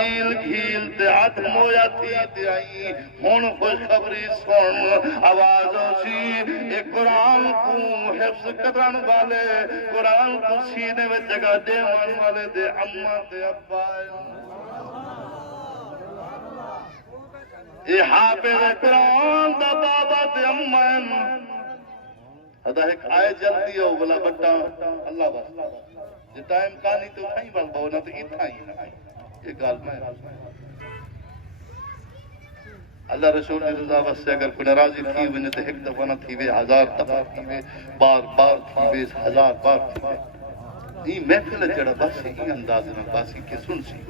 گھیل گھیل تے ہاتھ مویا تھی تے آئی ہون خوشخبری سن آواز سی اے قرآن کو حفظ کرن والے قرآن کو سینے میں جگہ دیوان والے دے اماں تے ابا اے حافظ قرآن دا بابا تے اماں ادا ایک آئے جلدی ہو بلا بٹا اللہ بس جی ٹائم کانی تو اٹھائی بل باؤ نہ تو اتھائی یہ گال میں اللہ رسول رضا واسطے اگر کوئی ناراضی تھی ونے تے ایک دفعہ نہ تھی وے ہزار دفعہ تھی وے بار بار تھی وے ہزار بار تھی وے یہ محفل جڑا بس یہ انداز نہ باسی کے سن سی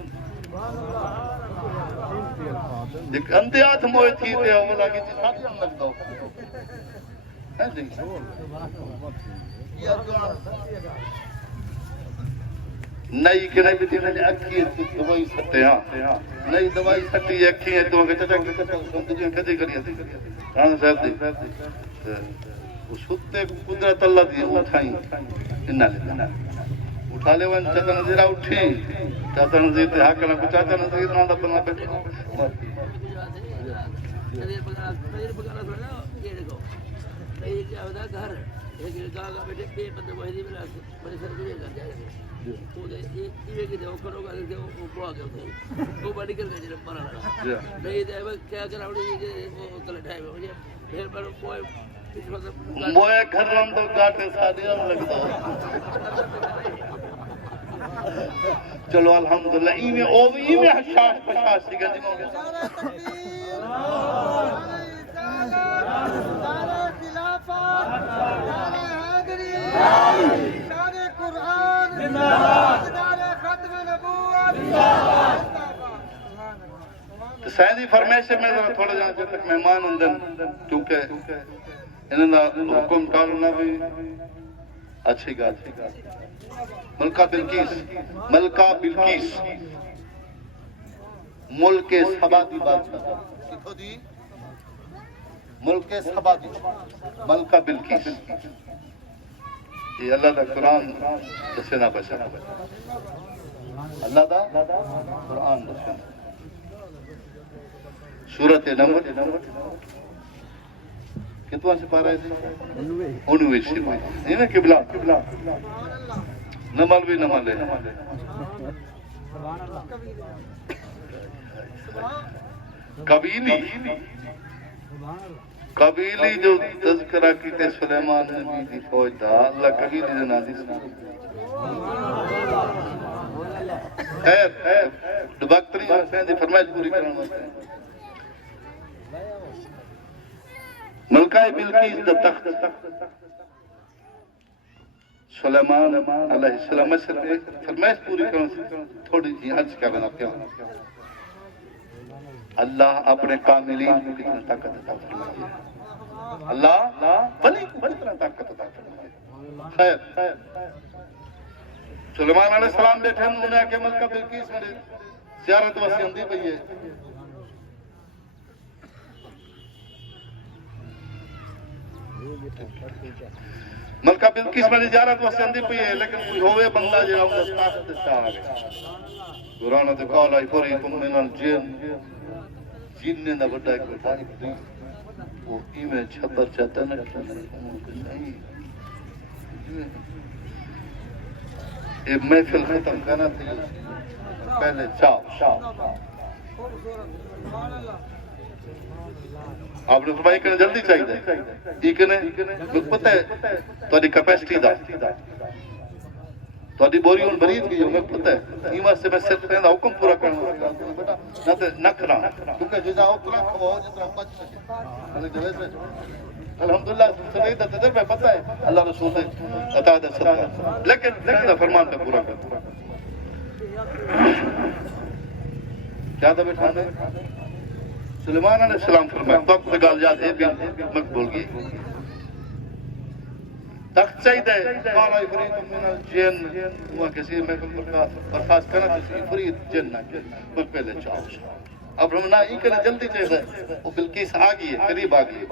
ایک اندیات موئے تھی تے اولا کی چیز ساتھ ہم لگ دو نئی کہ نہیں بھی نے اکھی دوائی سٹے ہاں نئی دوائی سٹی اکھی ہے تو کہ چٹا سمجھ کدی کری ہاں صاحب دی اس ستے قدرت اللہ دی اٹھائی انہاں لے اٹھا لے ون چتا نظیر اٹھی چتا نظیر تے حق نہ چتا نظیر نہ بنا پہ گھر ایک گاہ کا بیٹے پہ بندے وہ ہی ملا بڑے سر کے گھر جائے وہ یہ کہ وہ کرو گا کہ وہ بوا کے وہ بڑی کر کے مرا لگا نہیں دے کیا کرا یہ وہ کل ٹائم ہو گیا پھر پر موئے گھر رم تو گاٹے سادیاں لگتا چلو الحمدللہ ایویں ایویں حشاش پشاش سی گندی ہو گیا سیدی فرمائش میں ذرا تھوڑا جہاں جب تک مہمان اندر کیونکہ انہوں حکم ٹالو نہ بھی اچھی گات ملکہ بلقیس ملک سبا دی بادشاہ ملک سبا دی ملکہ بلقیس یہ اللہ دا قرآن دسے نہ بچا اللہ دا قرآن دسے سورت نمبر کتنا سے پارا ہے 19 سے نہیں نا قبلہ نمال بھی نمال ہے قبیلی جو تذکرہ کیتے سلیمان نبی دی فوج دا اللہ قبیلی دے نازی خیر دباکتری حسین دی فرمائش پوری کرنا ہوتا ہے ملکہ بلقیس دا تخت سلیمان علیہ السلام فرمائش پوری کرنا تھوڑی جی حج کرنا کیا اللہ اپنے کاملین کو کتنا طاقت عطا فرمائے اللہ بلی کو کتنا طاقت عطا فرمائے خیر سلیمان علیہ السلام بیٹھے انہوں نے کہ ملکہ بلقیس میں زیارت وسیع اندھی پئی ہے ملکہ بلقیس میں زیارت وسیع اندھی پئی ہے لیکن کوئی ہوئے بندہ جہاں انہوں طاقت چاہ گیا قرآن تے قال ای فریقم من الجن جن نے نہ بڑا ایک تاریخ دی وہ ایمیں چھپر چاہتا نہ یہ محفل ختم کرنا تھی پہلے چاو آپ نے فرمایا کہ جلدی چاہیے یہ کہ پتہ ہے تاری کیپیسٹی دا تو بوری ان برید کی جو میں پتہ ہے ایمان سے میں صرف کہنا حکم پورا کرنا نہ تے نہ کرا کیونکہ جزا اتنا کھواؤ جتنا بچ سکے الحمدللہ سنید تدر میں پتہ ہے اللہ رسول سے عطا دے صدقہ لیکن فرمان پہ پورا کرنا کیا تھا بیٹھا دے سلیمان علیہ السلام فرمایا تو آپ کو گال یاد ہے بھی مقبول کی تخت چاہیے قال عفریت من الجن وہ کسی میں برخاست کرنا کسی عفریت جن نہ پہلے چاہو اب ہم نہ یہ کریں جلدی چاہیے وہ بلقیس آگئی ہے قریب آگئی ہے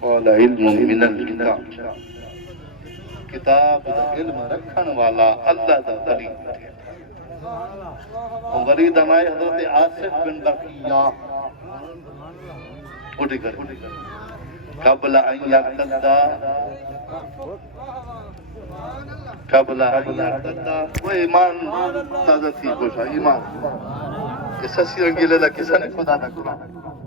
قال علم من الكتاب کتاب علم رکھن والا اللہ دا ولی وغری دنائے حضرت آصف بن بقیہ اٹھ کر قبل ان یقتدا وہ ایمان تازہ تھی کوشا ایمان کہ سسی رنگیلے دا کسا نے خدا نہ کرا